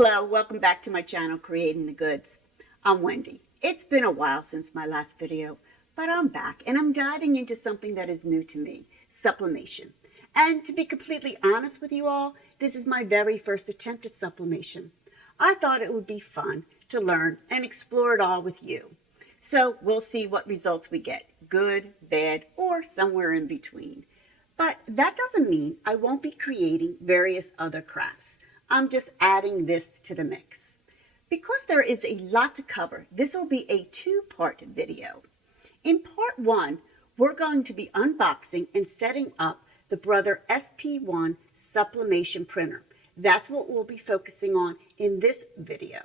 Hello, welcome back to my channel, Creating the Goods. I'm Wendy. It's been a while since my last video, but I'm back and I'm diving into something that is new to me, sublimation. And to be completely honest with you all, this is my very first attempt at sublimation. I thought it would be fun to learn and explore it all with you. So we'll see what results we get, good, bad, or somewhere in between. But that doesn't mean I won't be creating various other crafts. I'm just adding this to the mix. Because there is a lot to cover, this will be a two-part video. In part one, we're going to be unboxing and setting up the Brother SP1 sublimation printer. That's what we'll be focusing on in this video.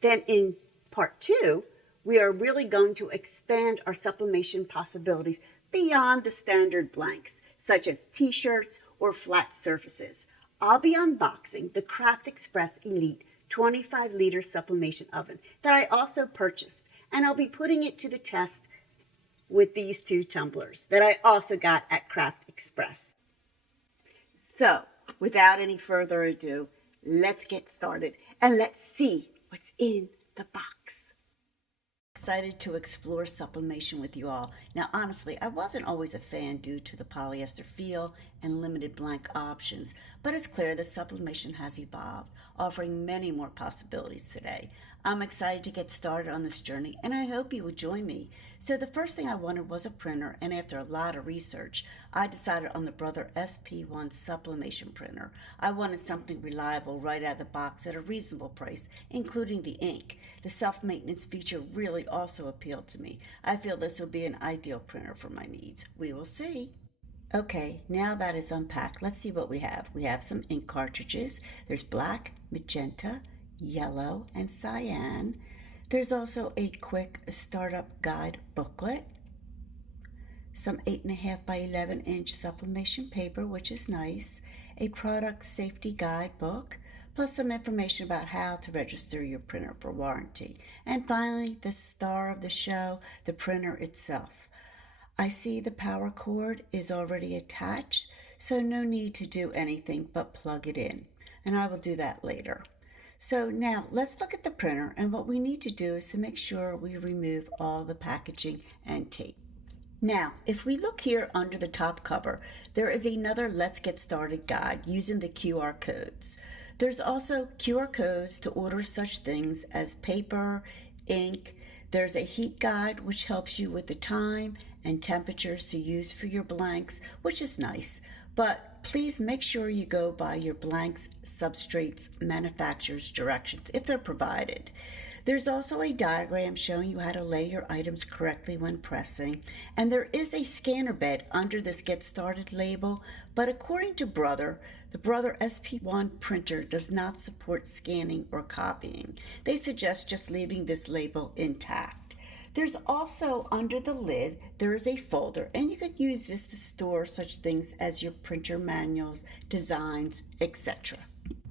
Then in part two, we are really going to expand our sublimation possibilities beyond the standard blanks, such as t-shirts or flat surfaces. I'll be unboxing the Craft Express Elite 25-liter sublimation oven that I also purchased, and I'll be putting it to the test with these two tumblers that I also got at Craft Express. So, without any further ado, let's get started and let's see what's in the box. Excited to explore sublimation with you all. Now honestly, I wasn't always a fan due to the polyester feel and limited blank options, but it's clear that sublimation has evolved, offering many more possibilities today. I'm excited to get started on this journey and I hope you will join me. So the first thing I wanted was a printer, and after a lot of research, I decided on the Brother SP1 sublimation printer. I wanted something reliable right out of the box at a reasonable price, including the ink. The self-maintenance feature really also appealed to me. I feel this will be an ideal printer for my needs. We will see. Okay, now that is unpacked, let's see what we have. We have some ink cartridges. There's black, magenta, yellow, and cyan. There's also a quick startup guide booklet, some 8.5 by 11 inch sublimation paper, which is nice, a product safety guidebook, plus some information about how to register your printer for warranty. And finally, the star of the show, the printer itself. I see the power cord is already attached, so no need to do anything but plug it in. And I will do that later. So now let's look at the printer, and what we need to do is to make sure we remove all the packaging and tape. Now, if we look here under the top cover, there is another Let's Get Started guide using the QR codes. There's also QR codes to order such things as paper, ink. There's a heat guide which helps you with the time and temperatures to use for your blanks, which is nice. But please make sure you go by your blanks substrates manufacturer's directions if they're provided. There's also a diagram showing you how to lay your items correctly when pressing, and there is a scanner bed under this Get Started label, but according to the Brother SP1 printer does not support scanning or copying. They suggest just leaving this label intact. There's also under the lid, there is a folder, and you could use this to store such things as your printer manuals, designs, etc.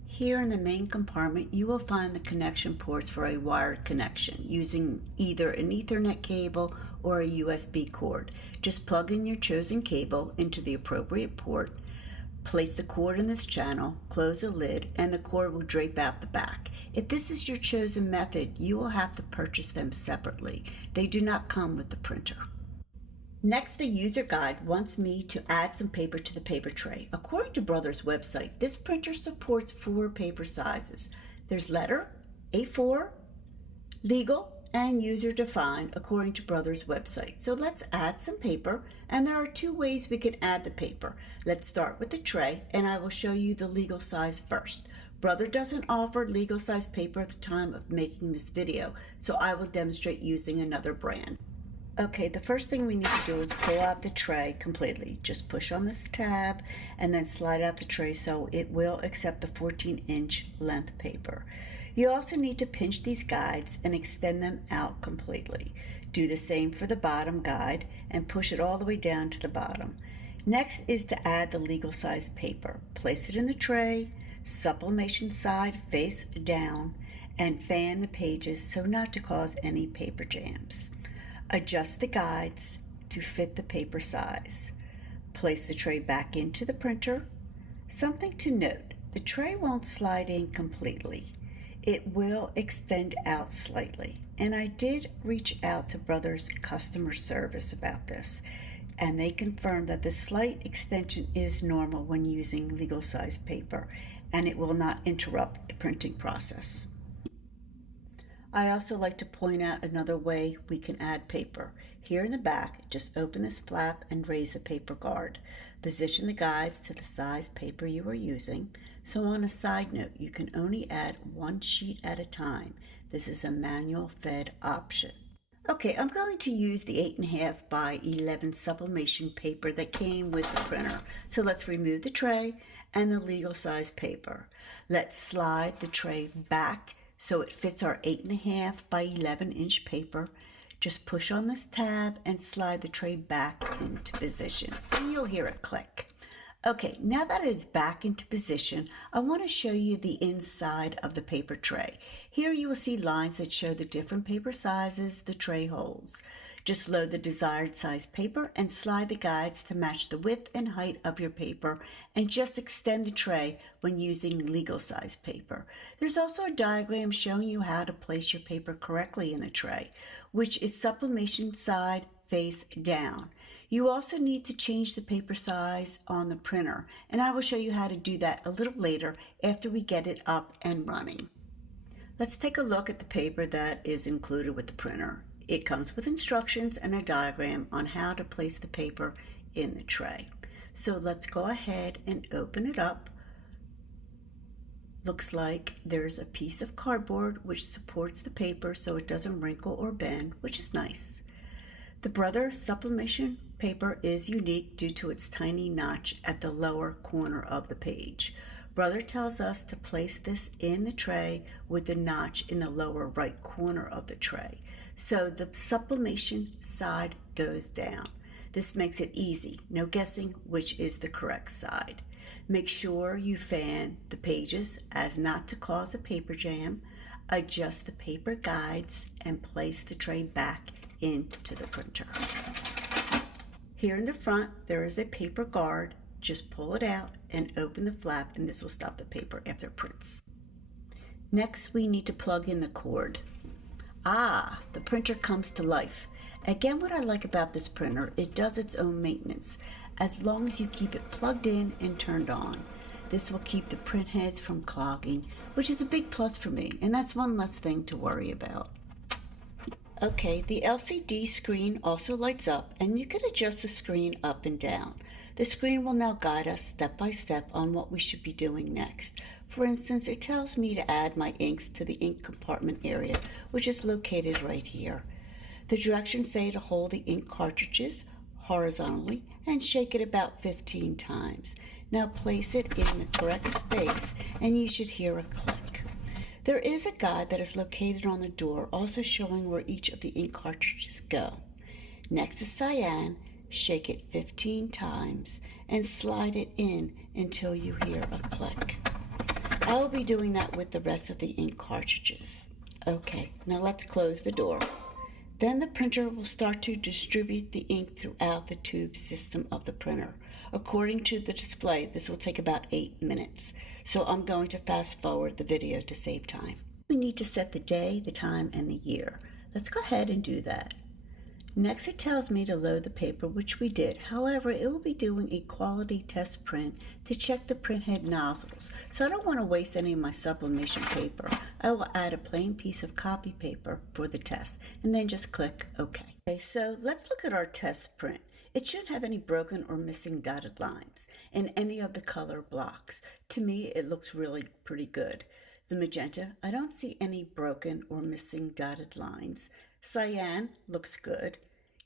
Here in the main compartment, you will find the connection ports for a wired connection using either an Ethernet cable or a USB cord. Just plug in your chosen cable into the appropriate port, place the cord in this channel, close the lid, and the cord will drape out the back. If this is your chosen method, you will have to purchase them separately. They do not come with the printer. Next, the user guide wants me to add some paper to the paper tray. According to Brother's website, this printer supports 4 paper sizes. There's letter, A4, legal, and user-defined according to Brother's website. So let's add some paper, and there are 2 ways we can add the paper. Let's start with the tray, and I will show you the legal size first. Brother doesn't offer legal size paper at the time of making this video, so I will demonstrate using another brand. Okay, the first thing we need to do is pull out the tray completely. Just push on this tab and then slide out the tray so it will accept the 14-inch length paper. You also need to pinch these guides and extend them out completely. Do the same for the bottom guide and push it all the way down to the bottom. Next is to add the legal size paper. Place it in the tray, sublimation side face down, and fan the pages so not to cause any paper jams. Adjust the guides to fit the paper size. Place the tray back into the printer. Something to note, the tray won't slide in completely. it will extend out slightly. And I did reach out to Brothers customer service about this, and they confirmed that the slight extension is normal when using legal size paper, and it will not interrupt the printing process. I also like to point out another way we can add paper. Here in the back, just open this flap and raise the paper guard. Position the guides to the size paper you are using. So on a side note, you can only add one sheet at a time. This is a manual fed option. Okay, I'm going to use the 8.5 by 11 sublimation paper that came with the printer. So let's remove the tray and the legal size paper. Let's slide the tray back so it fits our 8.5 by 11 inch paper. Just push on this tab and slide the tray back into position, and you'll hear it click. Okay, now that it is back into position, I want to show you the inside of the paper tray. Here you will see lines that show the different paper sizes the tray holds. Just load the desired size paper and slide the guides to match the width and height of your paper, and just extend the tray when using legal size paper. There's also a diagram showing you how to place your paper correctly in the tray, which is sublimation side face down. You also need to change the paper size on the printer, and I will show you how to do that a little later after we get it up and running. Let's take a look at the paper that is included with the printer. It comes with instructions and a diagram on how to place the paper in the tray. So let's go ahead and open it up. Looks like there's a piece of cardboard which supports the paper so it doesn't wrinkle or bend, which is nice. The Brother sublimation paper is unique due to its tiny notch at the lower corner of the page. Brother tells us to place this in the tray with the notch in the lower right corner of the tray. So the sublimation side goes down. This makes it easy, no guessing which is the correct side. Make sure you fan the pages as not to cause a paper jam. Adjust the paper guides and place the tray back into the printer. Here in the front there is a paper guard. Just pull it out and open the flap, and this will stop the paper after it prints. Next we need to plug in the cord. The printer comes to life. Again, what I like about this printer, it does its own maintenance as long as you keep it plugged in and turned on. This will keep the print heads from clogging, which is a big plus for me, and that's one less thing to worry about. Okay, the LCD screen also lights up, and you can adjust the screen up and down. The screen will now guide us step by step on what we should be doing next. For instance, it tells me to add my inks to the ink compartment area, which is located right here. The directions say to hold the ink cartridges horizontally and shake it about 15 times. Now place it in the correct space and you should hear a click. There is a guide that is located on the door, also showing where each of the ink cartridges go. Next is cyan. Shake it 15 times and slide it in until you hear a click. I will be doing that with the rest of the ink cartridges. Okay, now let's close the door. Then the printer will start to distribute the ink throughout the tube system of the printer. According to the display, this will take about 8 minutes. So I'm going to fast forward the video to save time. We need to set the day, the time, and the year. Let's go ahead and do that. Next, it tells me to load the paper, which we did. However, it will be doing a quality test print to check the print head nozzles. So I don't want to waste any of my sublimation paper. I will add a plain piece of copy paper for the test and then just click OK. Okay, so let's look at our test print. It shouldn't have any broken or missing dotted lines in any of the color blocks. To me, it looks really pretty good. The magenta, I don't see any broken or missing dotted lines. Cyan looks good.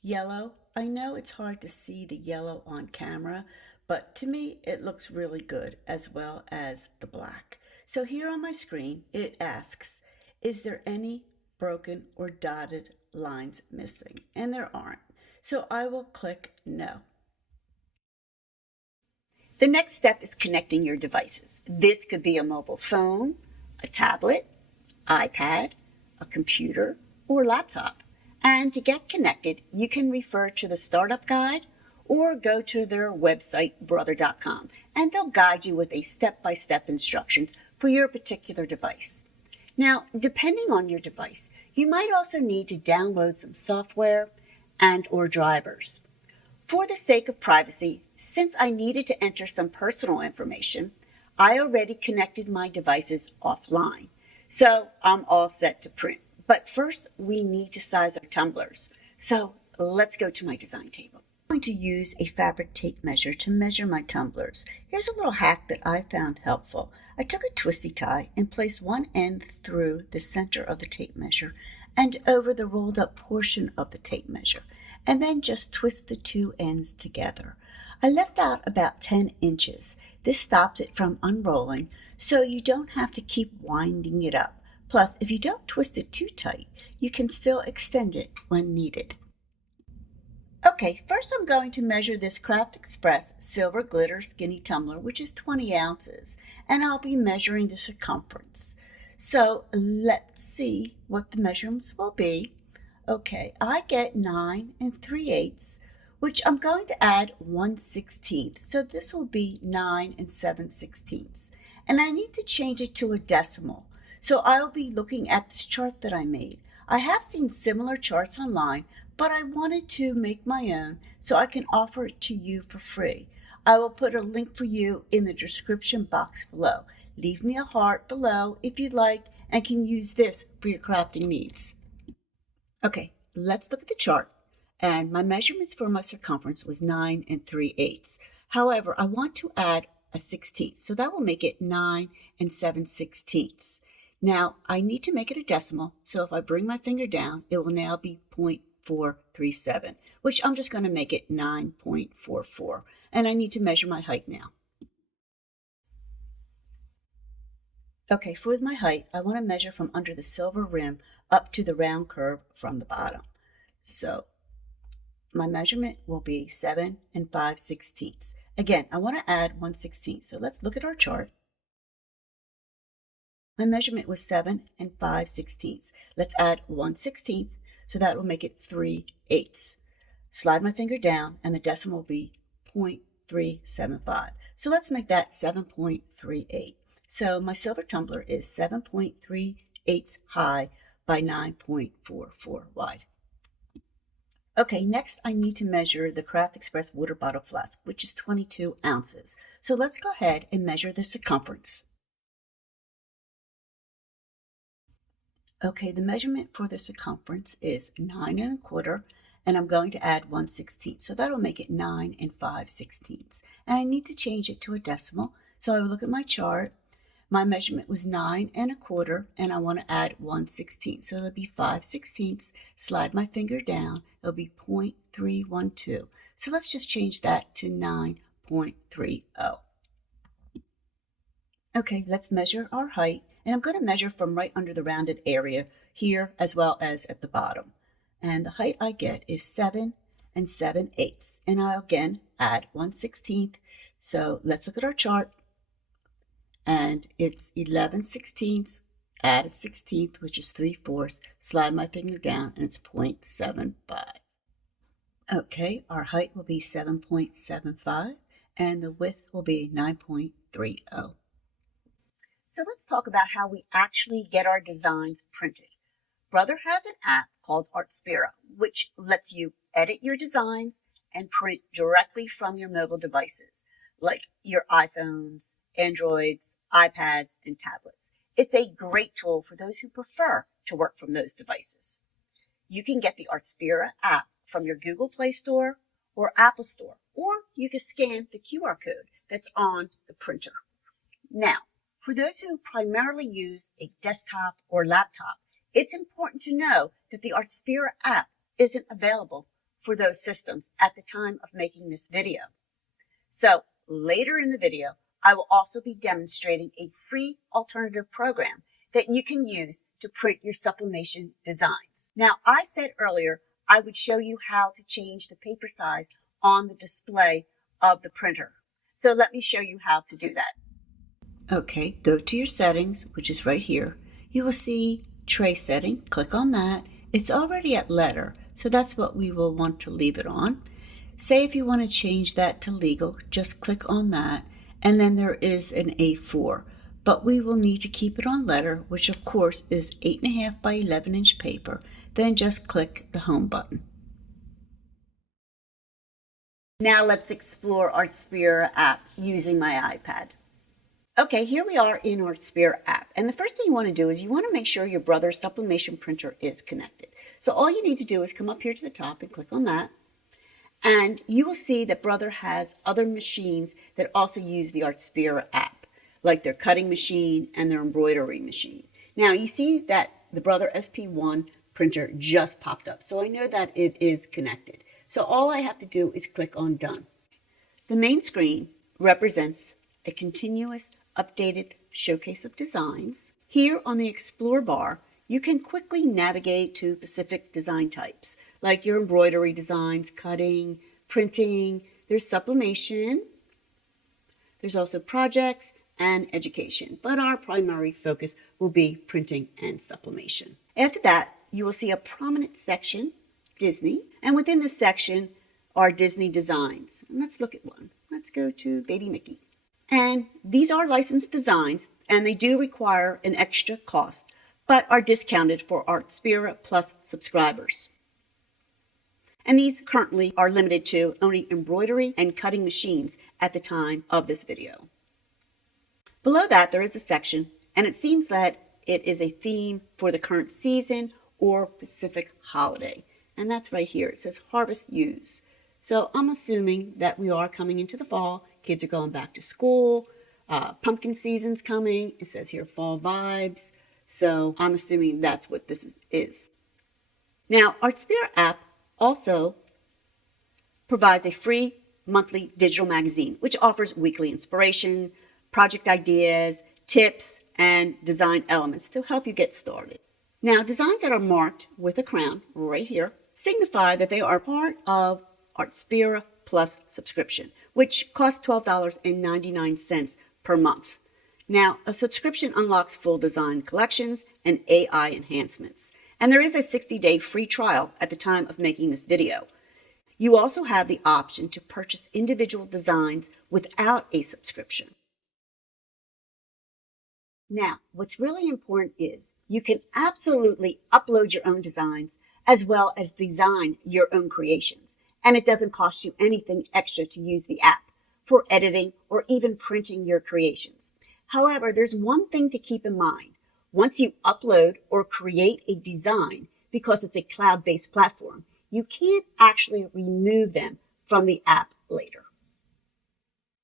Yellow, I know it's hard to see the yellow on camera, but to me it looks really good, as well as the black. So here on my screen it asks, is there any broken or dotted lines missing? And there aren't. So I will click no. The next step is connecting your devices. This could be a mobile phone, a tablet, iPad, a computer, or laptop. And to get connected, you can refer to the startup guide or go to their website, brother.com, and they'll guide you with a step-by-step instructions for your particular device. Now, depending on your device, you might also need to download some software and/or drivers. For the sake of privacy, since I needed to enter some personal information, I already connected my devices offline. So I'm all set to print. But first, we need to size our tumblers. So let's go to my design table. I'm going to use a fabric tape measure to measure my tumblers. Here's a little hack that I found helpful. I took a twisty tie and placed one end through the center of the tape measure and over the rolled up portion of the tape measure, and then just twist the two ends together. I left out about 10 inches. This stops it from unrolling, so you don't have to keep winding it up. Plus, if you don't twist it too tight, you can still extend it when needed. Okay, first I'm going to measure this Craft Express Silver Glitter Skinny Tumbler, which is 20 ounces, and I'll be measuring the circumference. So let's see what the measurements will be. Okay, I get 9 3/8, which I'm going to add 1/16. So this will be 9 7/16. And I need to change it to a decimal. So I'll be looking at this chart that I made. I have seen similar charts online, but I wanted to make my own so I can offer it to you for free. I will put a link for you in the description box below. Leave me a heart below if you'd like and can use this for your crafting needs. Okay, let's look at the chart. And my measurements for my circumference was 9 3/8. However, I want to add a 16th, so that will make it 9 7/16. Now, I need to make it a decimal, so if I bring my finger down, it will now be 0.437, which I'm just going to make it 9.44, and I need to measure my height now. Okay, for my height, I want to measure from under the silver rim up to the round curve from the bottom. So my measurement will be 7 5/16. Again, I want to add 1/16, so let's look at our chart. My measurement was 7 5/16. Let's add 1/16, so that will make it 3/8. Slide my finger down, and the decimal will be 0.375. So let's make that 7.38. So my silver tumbler is 7.38 high by 9.44 wide. Okay, next I need to measure the Craft Express water bottle flask, which is 22 ounces. So let's go ahead and measure the circumference. Okay, the measurement for the circumference is 9 1/4, and I'm going to add 1/16. So that'll make it 9 5/16. And I need to change it to a decimal. So I will look at my chart. My measurement was 9 1/4, and I want to add 1/16. So it'll be 5/16. Slide my finger down. It'll be 0.312. So let's just change that to 9.30. Okay, let's measure our height, and I'm going to measure from right under the rounded area here as well as at the bottom. And the height I get is 7 7/8, and I'll again add 1/16. So let's look at our chart, and it's 11/16, add a 16th, which is 3/4, slide my finger down, and it's 0.75. Okay, our height will be 7.75, and the width will be 9.30. So let's talk about how we actually get our designs printed. Brother has an app called Artspira, which lets you edit your designs and print directly from your mobile devices, like your iPhones, Androids, iPads, and tablets. It's a great tool for those who prefer to work from those devices. You can get the Artspira app from your Google Play Store or Apple Store, or you can scan the QR code that's on the printer. Now, for those who primarily use a desktop or laptop, it's important to know that the Artspira app isn't available for those systems at the time of making this video. So later in the video, I will also be demonstrating a free alternative program that you can use to print your sublimation designs. Now, I said earlier I would show you how to change the paper size on the display of the printer. So let me show you how to do that. Okay, go to your settings, which is right here. You will see tray setting. Click on that. It's already at letter, so that's what we will want to leave it on. Say if you want to change that to legal, just click on that, and then there is an A4. but we will need to keep it on letter, which of course is 8.5 by 11-inch paper. Then just click the Home button. Now let's explore Artspira app using my iPad. Okay, here we are in Artspira app. And the first thing you want to do is you want to make sure your Brother's Sublimation printer is connected. So all you need to do is come up here to the top and click on that. And you will see that Brother has other machines that also use the Artspira app, like their cutting machine and their embroidery machine. Now you see that the Brother SP1 printer just popped up. So I know that it is connected. So all I have to do is click on Done. The main screen represents a continuous updated showcase of designs. Here on the Explore bar, you can quickly navigate to specific design types, like your embroidery designs, cutting, printing. There's sublimation. There's also projects and education, but our primary focus will be printing and sublimation. After that, you will see a prominent section, Disney, and within this section are Disney designs. And let's look at one. Let's go to Baby Mickey. And these are licensed designs, and they do require an extra cost, but are discounted for Artspira Plus subscribers. And these currently are limited to only embroidery and cutting machines at the time of this video. Below that, there is a section, and it seems that it is a theme for the current season or Pacific holiday. And that's right here. It says Harvest Use. So I'm assuming that we are coming into the fall. Kids are going back to school. Pumpkin season's coming. It says here Fall Vibes. So I'm assuming that's what this is. Now, Artspira app also provides a free monthly digital magazine, which offers weekly inspiration, project ideas, tips, and design elements to help you get started. Now, designs that are marked with a crown right here signify that they are part of Artspira Plus subscription, which costs $12.99 per month. Now, a subscription unlocks full design collections and AI enhancements. And there is a 60-day free trial at the time of making this video. You also have the option to purchase individual designs without a subscription. Now, what's really important is you can absolutely upload your own designs as well as design your own creations. And it doesn't cost you anything extra to use the app for editing or even printing your creations. However, there's one thing to keep in mind. Once you upload or create a design, because it's a cloud-based platform, you can't actually remove them from the app later.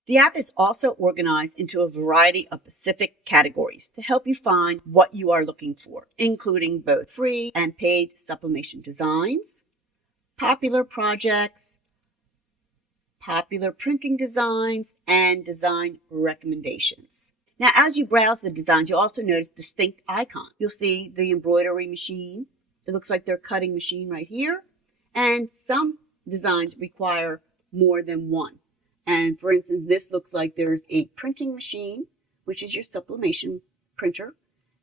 The app is also organized into a variety of specific categories to help you find what you are looking for, including both free and paid sublimation designs, popular projects, popular printing designs, and design recommendations. Now, as you browse the designs, you'll also notice distinct icons. You'll see the embroidery machine. It looks like their cutting machine right here. And some designs require more than one. And for instance, this looks like there's a printing machine, which is your sublimation printer,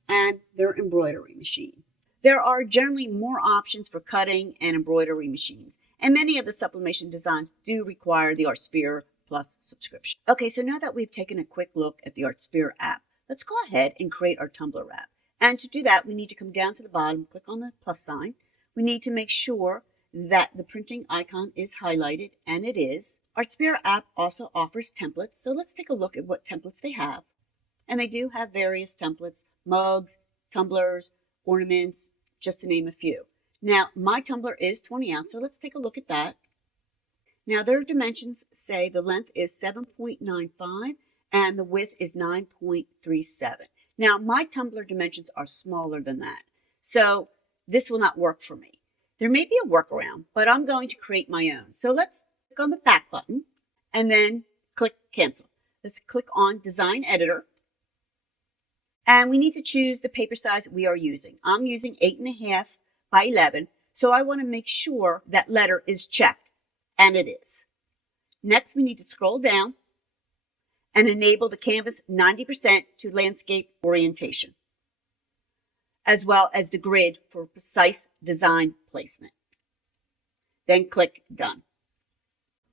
and their embroidery machine. There are generally more options for cutting and embroidery machines, and many of the sublimation designs do require the Artspira Plus subscription. Okay, so now that we've taken a quick look at the Artspira app, let's go ahead and create our Tumblr app. And to do that, we need to come down to the bottom, click on the plus sign. We need to make sure that the printing icon is highlighted, and it is. Artspira app also offers templates, so let's take a look at what templates they have. And they do have various templates, mugs, tumblers, ornaments, just to name a few. Now, my tumbler is 20 ounce, so let's take a look at that. Now, their dimensions say the length is 7.95 and the width is 9.37. Now, my tumbler dimensions are smaller than that, so this will not work for me. There may be a workaround, but I'm going to create my own. So let's click on the back button and then click Cancel. Let's click on Design Editor. And we need to choose the paper size we are using. I'm using 8.5 by 11, so I want to make sure that letter is checked, and it is. Next, we need to scroll down and enable the canvas 90% to landscape orientation, as well as the grid for precise design placement. Then click Done.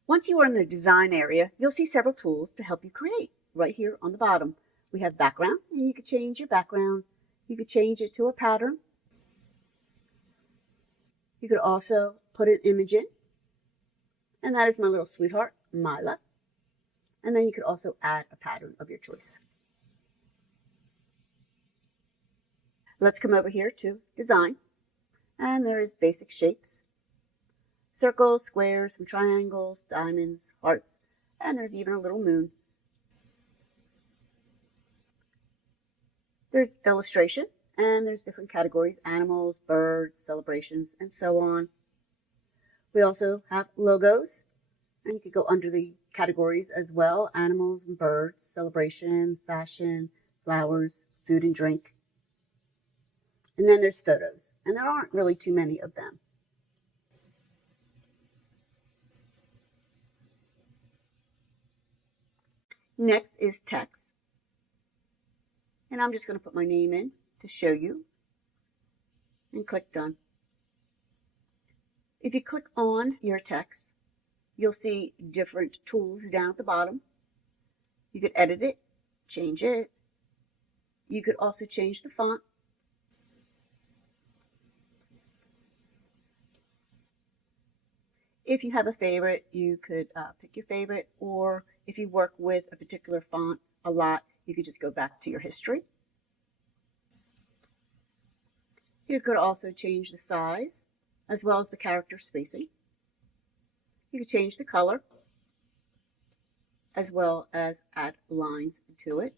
Once you are in the design area, you'll see several tools to help you create right here on the bottom. we have background, and you could change your background. You could change it to a pattern. You could also put an image in, and that is my little sweetheart, Mila. And then you could also add a pattern of your choice. Let's come over here to design, and there is basic shapes. Circles, squares, some triangles, diamonds, hearts, and there's even a little moon. There's illustration, and there's different categories, animals, birds, celebrations, and so on. We also have logos, and you could go under the categories as well, animals and birds, celebration, fashion, flowers, food and drink. And then there's photos, and there aren't really too many of them. Next is text. And I'm just going to put my name in to show you and click done. If you click on your text, you'll see different tools down at the bottom. You could edit it, change it. You could also change the font. If you have a favorite, you could pick your favorite, or if you work with a particular font a lot, you could just go back to your history. You could also change the size as well as the character spacing. You could change the color as well as add lines to it.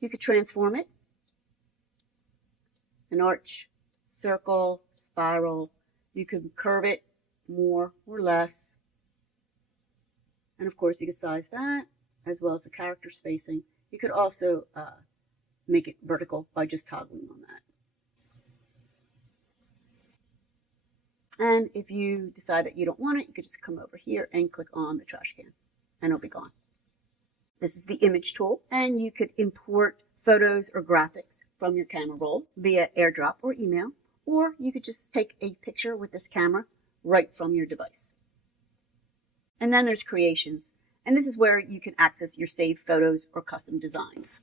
You could transform it, an arch, circle, spiral. You could curve it more or less. And of course, you could size that as well as the character spacing. You could also make it vertical by just toggling on that. And if you decide that you don't want it, you could just come over here and click on the trash can and it'll be gone. This is the image tool, and you could import photos or graphics from your camera roll via AirDrop or email, or you could just take a picture with this camera right from your device. And then there's creations, and this is where you can access your saved photos or custom designs.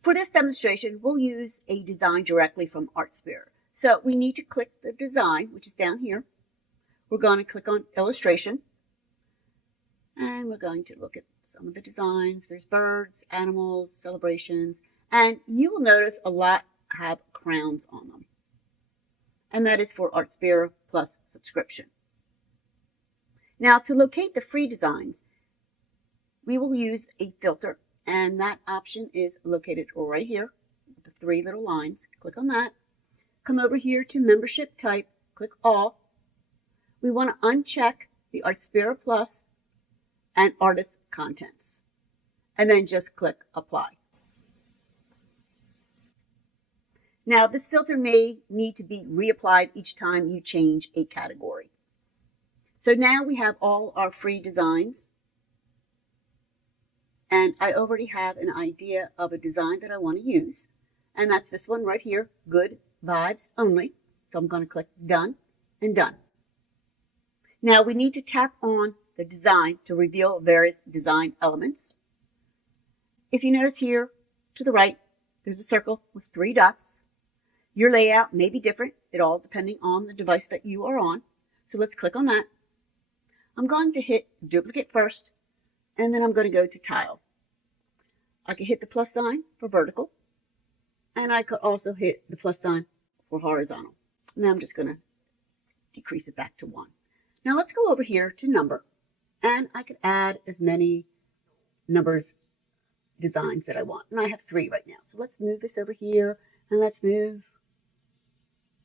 For this demonstration, we'll use a design directly from Artspira. So we need to click the design, which is down here. We're going to click on illustration, and we're going to look at some of the designs. There's birds, animals, celebrations, and you will notice a lot have crowns on them. And that is for Artspira Plus subscription. Now, to locate the free designs, we will use a filter, and that option is located right here with the three little lines. Click on that. Come over here to membership type, click all. We want to uncheck the Artspira Plus and artist contents, and then just click apply. Now, this filter may need to be reapplied each time you change a category. So now we have all our free designs, and I already have an idea of a design that I want to use, and that's this one right here, Good Vibes Only. So I'm going to click done and done. Now we need to tap on the design to reveal various design elements. If you notice here to the right, there's a circle with 3 dots. Your layout may be different, it all depending on the device that you are on. So let's click on that. I'm going to hit duplicate first, and then I'm going to go to tile. I can hit the plus sign for vertical, and I could also hit the plus sign for horizontal. Now I'm just going to decrease it back to 1. Now let's go over here to number, and I could add as many numbers designs that I want. And I have 3 right now. So let's move this over here, and let's move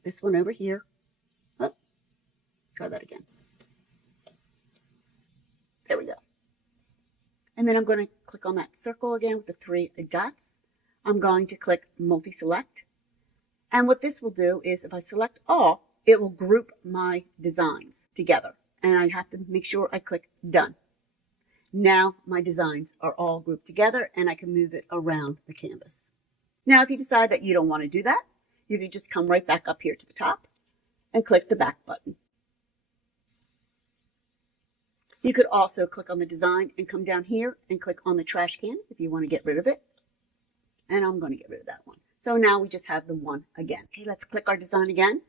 this one over here. Oh, try that again. There we go. And then I'm going to click on that circle again with the 3 dots. I'm going to click multi-select. And what this will do is if I select all, it will group my designs together. And I have to make sure I click done. Now my designs are all grouped together and I can move it around the canvas. Now if you decide that you don't want to do that, you can just come right back up here to the top and click the back button. You could also click on the design and come down here and click on the trash can if you want to get rid of it. And I'm going to get rid of that one. So now we just have the one again. Okay, let's click our design again.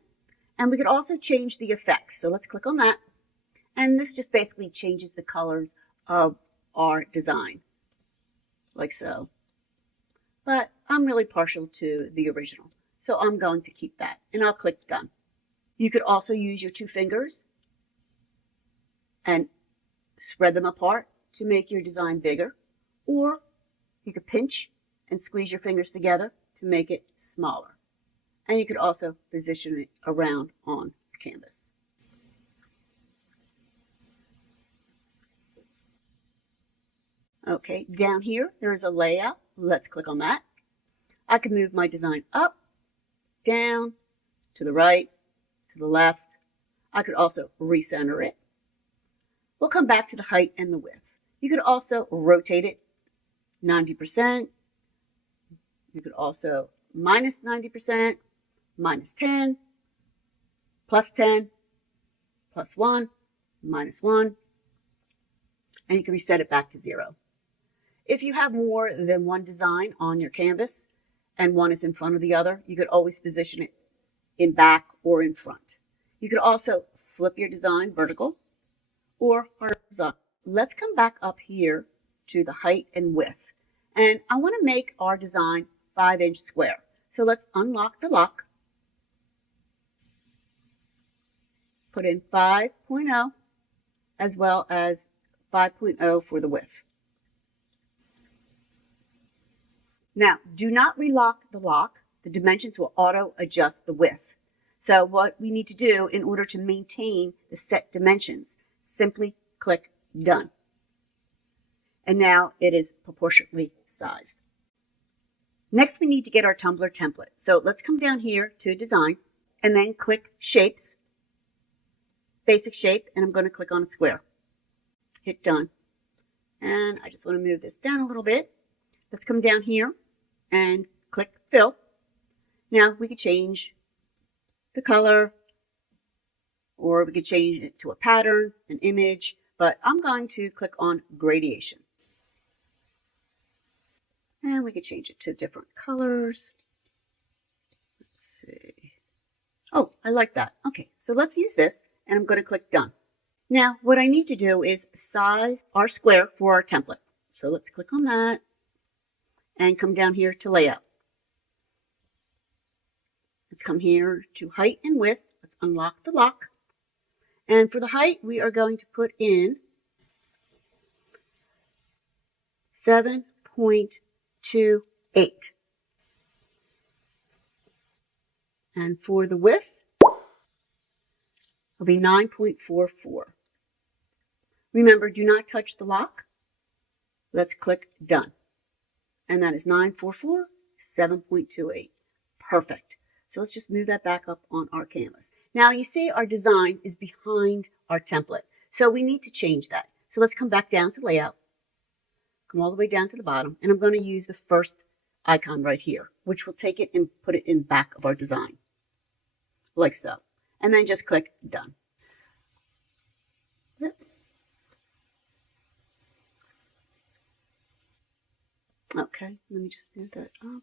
And we could also change the effects. So let's click on that. And this just basically changes the colors of our design, like so. But I'm really partial to the original, so I'm going to keep that. And I'll click done. You could also use your 2 fingers and spread them apart to make your design bigger. Or you could pinch and squeeze your fingers together to make it smaller. And you could also position it around on the canvas. Okay, down here, there's a layout. Let's click on that. I can move my design up, down, to the right, to the left. I could also recenter it. We'll come back to the height and the width. You could also rotate it 90%. You could also minus 90%, minus 10, plus 10, plus 1, minus 1, and you can reset it back to 0. If you have more than one design on your canvas and one is in front of the other, you could always position it in back or in front. You could also flip your design vertical or horizontal. Let's come back up here to the height and width. And I want to make our design 5-inch square. So let's unlock the lock. Put in 5.0 as well as 5.0 for the width. Now, do not relock the lock. The dimensions will auto adjust the width. So what we need to do in order to maintain the set dimensions, simply click done. And now it is proportionately sized. Next, we need to get our tumbler template. So let's come down here to design and then click shapes, basic shape, and I'm going to click on a square. Hit done. And I just want to move this down a little bit. Let's come down here and click fill. Now we could change the color, or we could change it to a pattern, an image, but I'm going to click on gradation. And we could change it to different colors. Let's see. Oh, I like that. Okay, so let's use this, and I'm going to click done. Now, what I need to do is size our square for our template. So let's click on that and come down here to layout. Let's come here to height and width. Let's unlock the lock. And for the height, we are going to put in 7.28. And for the width, it'll be 9.44. Remember, do not touch the lock. Let's click done. And that is 944, 7.28. Perfect. So let's just move that back up on our canvas. Now you see our design is behind our template. So we need to change that. So let's come back down to layout. Come all the way down to the bottom. And I'm going to use the first icon right here, which will take it and put it in back of our design. Like so. And then just click done. Yep. Okay, let me just move that up.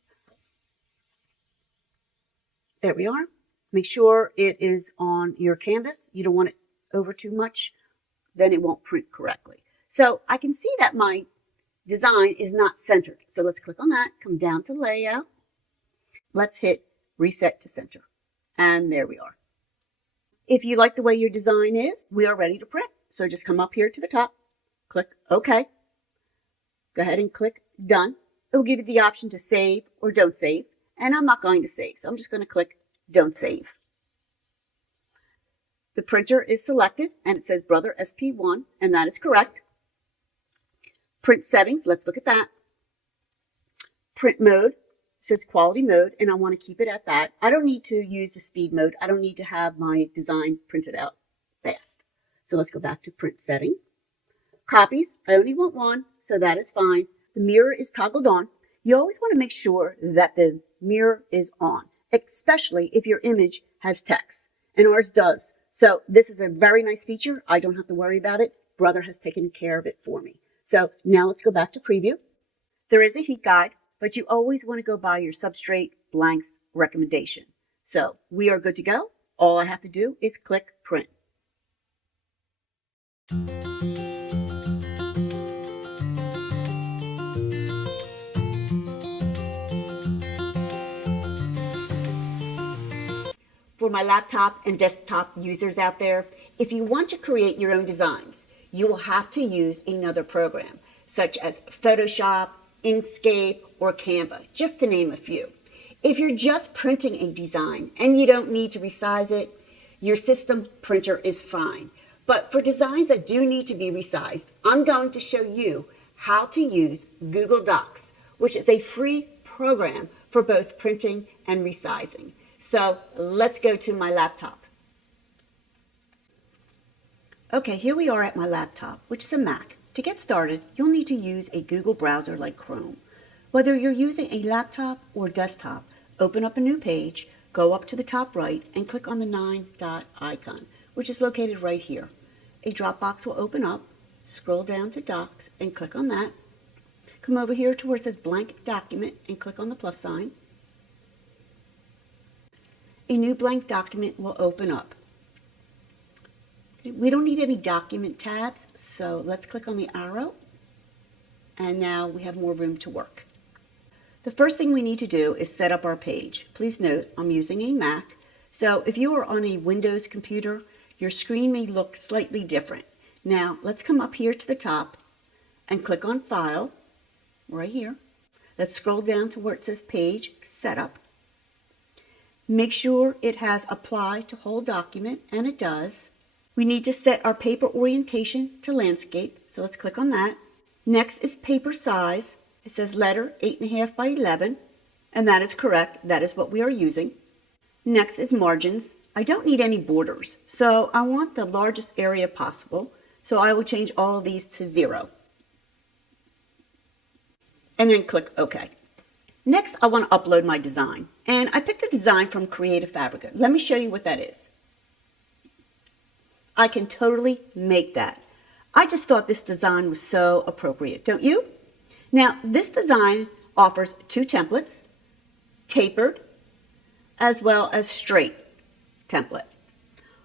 There we are. Make sure it is on your canvas. You don't want it over too much, then it won't print correctly. So I can see that my design is not centered. So let's click on that, come down to layout. Let's hit reset to center. And there we are. If you like the way your design is, we are ready to print. So just come up here to the top, click OK. Go ahead and click done. It will give you the option to save or don't save. And I'm not going to save, so I'm just going to click don't save. The printer is selected and it says Brother SP1, and that is correct. Print settings, let's look at that. Print mode, it says quality mode, and I want to keep it at that. I don't need to use the speed mode. I don't need to have my design printed out fast. So let's go back to print setting. Copies, I only want one, so that is fine. The mirror is toggled on. You always want to make sure that the mirror is on, especially if your image has text, and ours does. So this is a very nice feature. I don't have to worry about it. Brother has taken care of it for me. So now let's go back to preview. There is a heat guide, but you always want to go by your substrate blanks recommendation. So we are good to go. All I have to do is click print. For my laptop and desktop users out there, if you want to create your own designs, you will have to use another program, such as Photoshop, Inkscape, or Canva, just to name a few. If you're just printing a design and you don't need to resize it, your system printer is fine. But for designs that do need to be resized, I'm going to show you how to use Google Docs, which is a free program for both printing and resizing. So let's go to my laptop. Okay, here we are at my laptop, which is a Mac. To get started, you'll need to use a Google browser like Chrome. Whether you're using a laptop or desktop, open up a new page, go up to the top right, and click on the 9-dot icon, which is located right here. A drop box will open up, scroll down to Docs, and click on that. Come over here to where it says Blank Document, and click on the plus sign. A new blank document will open up. We don't need any document tabs, so let's click on the arrow, and now we have more room to work. The first thing we need to do is set up our page. Please note, I'm using a Mac, so if you are on a Windows computer, your screen may look slightly different. Now, let's come up here to the top and click on File, right here. Let's scroll down to where it says Page Setup. Make sure it has Apply to Whole Document, and it does. We need to set our paper orientation to landscape, so let's click on that. Next is paper size. It says letter 8.5 by 11, and that is correct. That is what we are using. Next is margins. I don't need any borders, so I want the largest area possible, so I will change all of these to 0. And then click OK. Next, I want to upload my design, and I picked a design from Creative Fabrica. Let me show you what that is. I can totally make that. I just thought this design was so appropriate, don't you? Now, this design offers 2 templates, tapered, as well as straight template.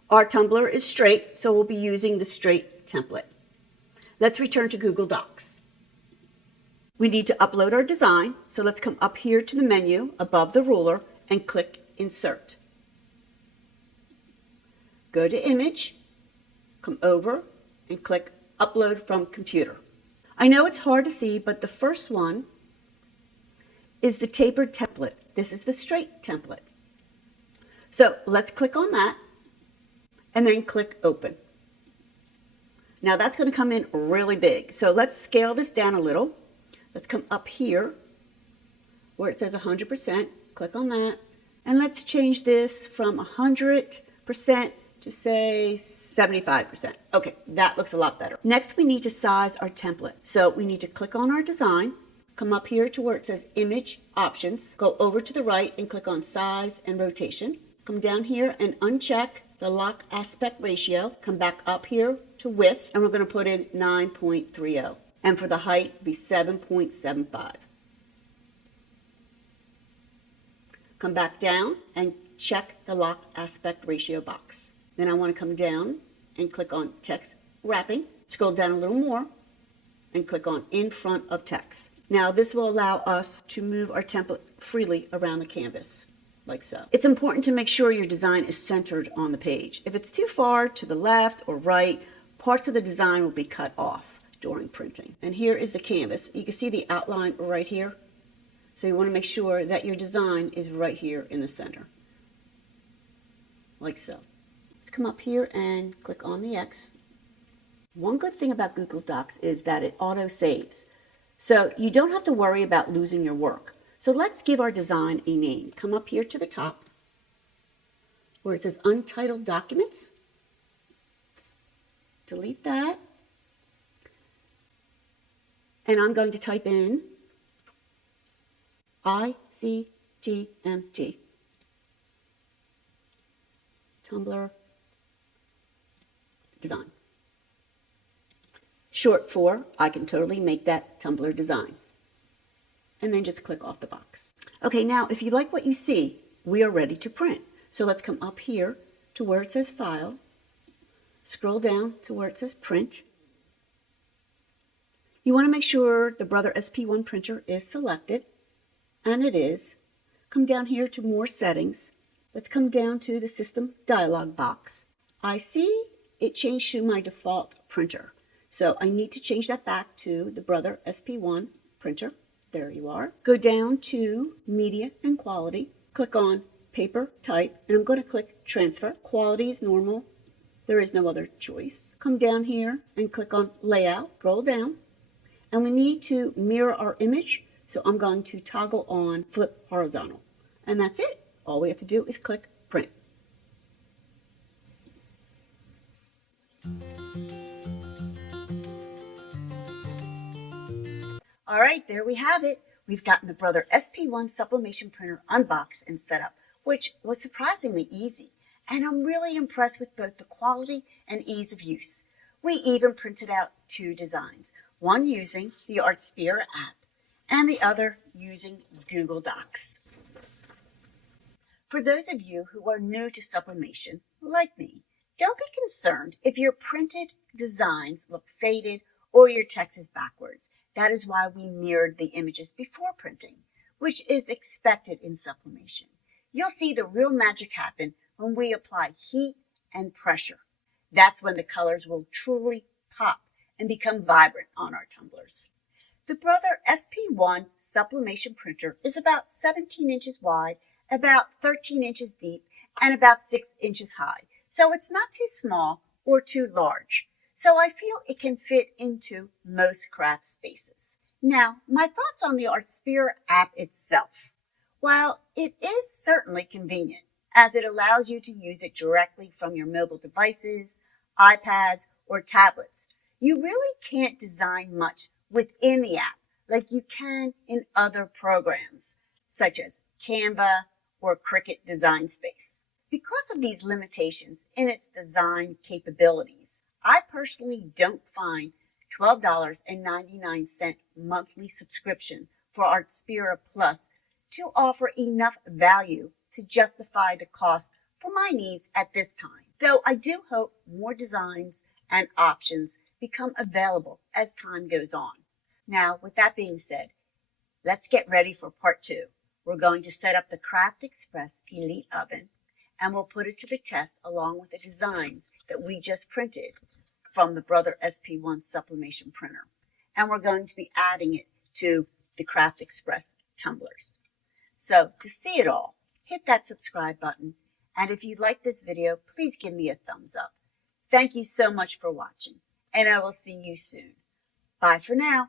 Our tumbler is straight, so we'll be using the straight template. Let's return to Google Docs. We need to upload our design, so let's come up here to the menu above the ruler and click Insert. Go to Image, come over and click Upload from Computer. I know it's hard to see, but the first one is the tapered template. This is the straight template. So let's click on that and then click Open. Now that's going to come in really big, so let's scale this down a little. Let's come up here where it says 100%, click on that, and let's change this from 100% to say 75%. Okay, that looks a lot better. Next, we need to size our template. So we need to click on our design, come up here to where it says Image Options, go over to the right and click on Size and Rotation. Come down here and uncheck the Lock Aspect Ratio. Come back up here to Width, and we're going to put in 9.30. And for the height, be 7.75. Come back down and check the Lock Aspect Ratio box. Then I want to come down and click on Text Wrapping. Scroll down a little more and click on In Front of Text. Now this will allow us to move our template freely around the canvas, like so. It's important to make sure your design is centered on the page. If it's too far to the left or right, parts of the design will be cut off during printing. And here is the canvas. You can see the outline right here. So you want to make sure that your design is right here in the center, like so. Let's come up here and click on the X. One good thing about Google Docs is that it auto saves. So you don't have to worry about losing your work. So let's give our design a name. Come up here to the top where it says Untitled Documents. Delete that. And I'm going to type in ICTMT. Tumbler Design. short for I can totally make that tumbler design. And then just click off the box. Okay, now if you like what you see, we are ready to print. So let's come up here to where it says File, scroll down to where it says Print. You want to make sure the Brother SP1 printer is selected, and it is. Come down here to More Settings. Let's come down to the System dialog box. I see it changed to my default printer. So I need to change that back to the Brother SP1 printer. There you are. Go down to Media and Quality. Click on Paper Type, and I'm going to click Transfer. Quality is normal. There is no other choice. Come down here and click on Layout. Scroll down. And we need to mirror our image. So I'm going to toggle on Flip Horizontal. And that's it. All we have to do is click Print. All right, there we have it. We've gotten the Brother SP1 Sublimation printer unboxed and set up, which was surprisingly easy. And I'm really impressed with both the quality and ease of use. We even printed out 2 designs, one using the Artspira app and the other using Google Docs. For those of you who are new to sublimation, like me, don't be concerned if your printed designs look faded or your text is backwards. That is why we mirrored the images before printing, which is expected in sublimation. You'll see the real magic happen when we apply heat and pressure. That's when the colors will truly pop and become vibrant on our tumblers. The Brother SP1 Sublimation printer is about 17 inches wide, about 13 inches deep, and about 6 inches high. So it's not too small or too large. So I feel it can fit into most craft spaces. Now, my thoughts on the Artspira app itself. While it is certainly convenient, as it allows you to use it directly from your mobile devices, iPads, or tablets, you really can't design much within the app like you can in other programs, such as Canva or Cricut Design Space. Because of these limitations in its design capabilities, I personally don't find $12.99 monthly subscription for Artspira Plus to offer enough value to justify the cost for my needs at this time. Though I do hope more designs and options become available as time goes on. Now, with that being said, let's get ready for part 2. We're going to set up the Craft Express Elite Oven, and we'll put it to the test along with the designs that we just printed from the Brother SP1 Sublimation printer. And we're going to be adding it to the Craft Express tumblers. So to see it all, hit that subscribe button. And if you like this video, please give me a thumbs up. Thank you so much for watching, and I will see you soon. Bye for now.